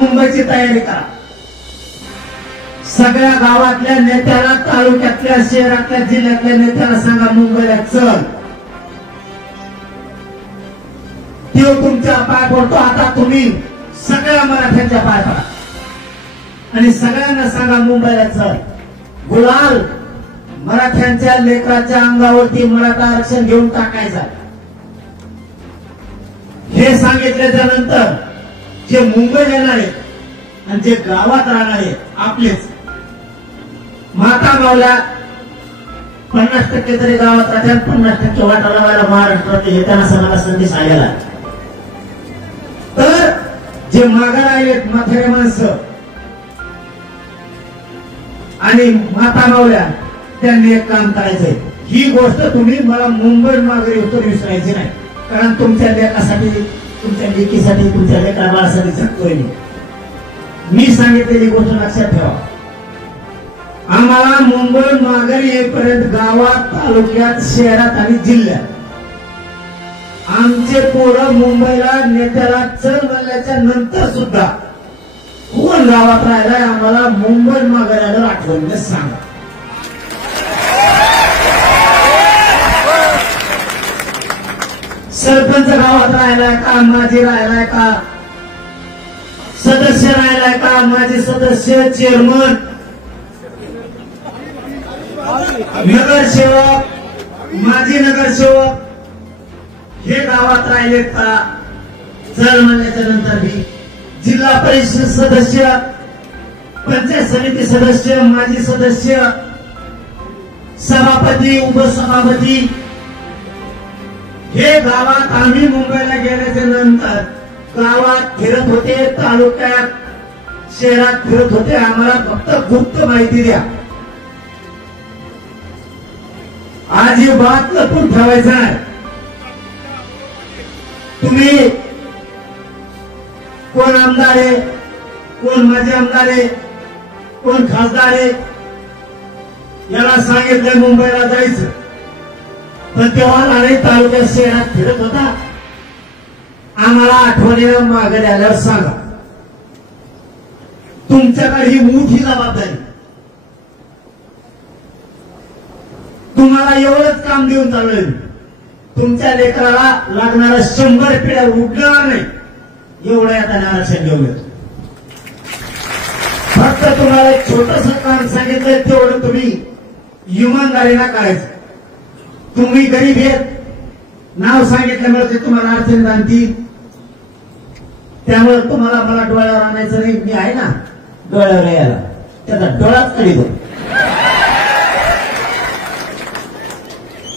मुंबईची तयारी करा. सगळ्या गावातल्या नेत्याला, तालुक्यातल्या, शहरातल्या, जिल्ह्यातल्या नेत्याला सांगा मुंबईला चल. तो तुमच्या पाय पडतो. आता तुम्ही सगळ्या मराठ्यांच्या पाय पडा आणि सगळ्यांना सांगा मुंबईला चल. गुलाल मराठ्यांच्या लेकराच्या अंगावरती मराठा आरक्षण घेऊन टाकायचा. हे सांगितल्याच्या नंतर जे मुंबईत येणार आहेत आणि जे गावात राहणार आहेत आपलेच माता मावल्या 50% तरी गावात राहतात, 50% वाटायला व्हायला महाराष्ट्रात हे त्यांना सगळ्यांना संदेश आलेला आहे. तर जे मागे राहिलेत म्हातारे माणसं आणि माता मावल्या त्यांनी एक काम करायचंय. ही गोष्ट तुम्ही मला मुंबई मागे उत्तर विसरायची नाही. कारण तुमच्या लेकासाठी, तुमच्या लेकीसाठी, तुमच्या लेकरा बाळासाठी जगतोय मी सांगितलेली गोष्ट लक्षात ठेवा. आम्हाला मुंबई माघारी येईपर्यंत गावात, तालुक्यात, शहरात आणि जिल्ह्यात आमचे पोरं मुंबईला नेत्याला चल म्हणल्याच्या नंतर सुद्धा कोण गावात राहिलाय आम्हाला मुंबई माघारी आलं आठवणीने सांगा. सरपंच गावात राहिलाय का, माजी राहिलाय का, सदस्य राहिलाय का, माजी सदस्य, चेअरमन, नगरसेवक, माजी नगरसेवक हे गावात राहिलेत का चल म्हणल्याच्या नंतर भी जिल्हा परिषद सदस्य, पंचायत समिती सदस्य, माजी सदस्य, सभापती, उपसभापती हे गावात आम्ही मुंबईला गेल्याच्या नंतर गावात फिरत होते, तालुक्यात, शहरात फिरत होते. आम्हाला फक्त गुप्त माहिती द्या. आज ही बात लपून ठेवायचं आहे. तुम्ही कोण आमदार आहे, कोण माजी आमदार आहे, कोण खासदार आहे याला सांगितलं मुंबईला जायचं, पण तेव्हा नाणे तालुक्यात, शहरात फिरत होता. आम्हाला आठवणीनं मागे आल्यावर सांगा. तुमच्याकडे ही मोठी जबाबदारी. तुम्हाला एवढंच काम देऊन चाललोय. तुमच्या लेकराला लागणारा 100 पिढ्या उठणार नाही एवढं आता आरक्षण घेऊन येतो. फक्त तुम्हाला एक छोटंसं काम सांगितलंय तेवढं तुम्ही इमानदारीनं करायचं. तुम्ही गरीब आहेत, नाव सांगितल्यामुळे ते तुम्हाला अडचणीत आणतील. त्यामुळे तुम्हाला मला डोळ्यावर आणायचं नाही. मी आहे ना डोळ्यावर यायला, त्याचा डोळाच कधी दो.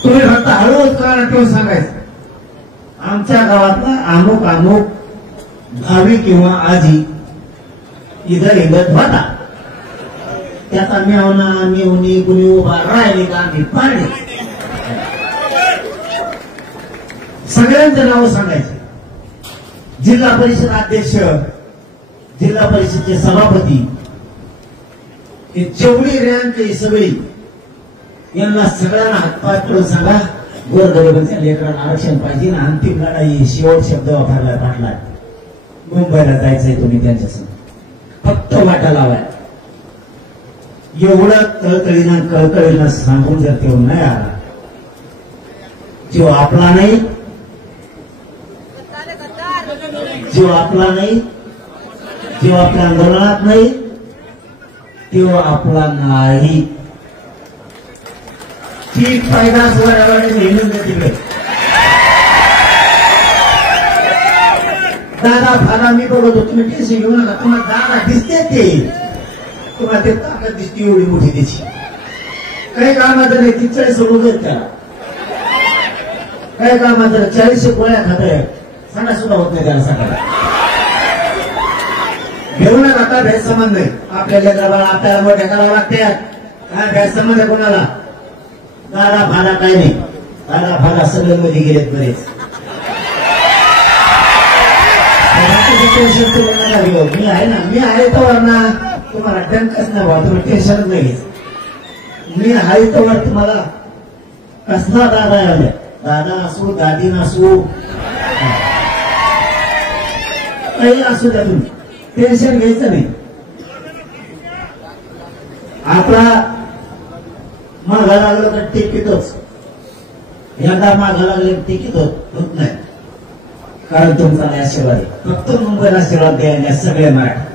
तुम्ही फक्त हळूच कारण ठेवून सांगायचं आमच्या गावातला अमुक अमुक भावी किंवा आजी इधर हिंगत होता, त्याचा मेवना मेवणी कुणी उभा राहिली का आम्ही पाणी. सगळ्यांचं नाव सांगायचं. जिल्हा परिषद अध्यक्ष, जिल्हा परिषदचे सभापती, हे जेवढी रँक आहे सगळी यांना सगळ्यांना हातपाय करून सांगा गोरगरिबांच्या लेकरांना आरक्षण पाहिजे. अंतिम लढाई शेवट शब्द वापरला पाटला. मुंबईला जायचंय तुम्ही त्यांच्यासमोर, फक्त वाटा लावाय. एवढं कळकळीनं सांगून जर तेव्हा नाही आला, जो आपला नाही, जो आपला नाही, जो आपल्या आंदोलनात नाही, तो आपला नाही. ती पैदास वाढावाने नेहमी तिकडे दादा फादा मी बघत होतो. तुम्ही टेन्शन घेऊ नका. तुम्हाला दादा दिसते ते, तुम्हाला ते ताकद दिसते एवढी मोठी त्याची. काही कामाचं नाही. 40 रोग आहेत त्याला. काही कामाचं 40 गोळ्या खात आहे. सांगा सुद्धा होत नाही त्याला सकाळी. घेऊ नका. आता गैरसमज नाही. आपल्या लेकराला आपल्याला मोठ्या करावं लागते. काय गैरसमज आहे कोणाला? दादा फादा काही नाही. दादा फादा सगळे मध्ये गेलेत बरेच. मी आहे ना, मी आहे तर ना तुम्हाला डंकच नाही भाऊ. तुम्ही टेन्शनच नाही घ्यायचं. मी आहे तर तुम्हाला कसला दादा आल्या, दादा असू, दादी नसू, काही असू द्या तुम्ही. टेन्शन घ्यायचं नाही. आपला मागा लागलं तर टिकीतच, यंदा मागा लागले टिकीत होत नाही. कारण तुमचा आशीर्वाद आहे. फक्त मुंबईला आशीर्वाद द्यायला सगळे मराठी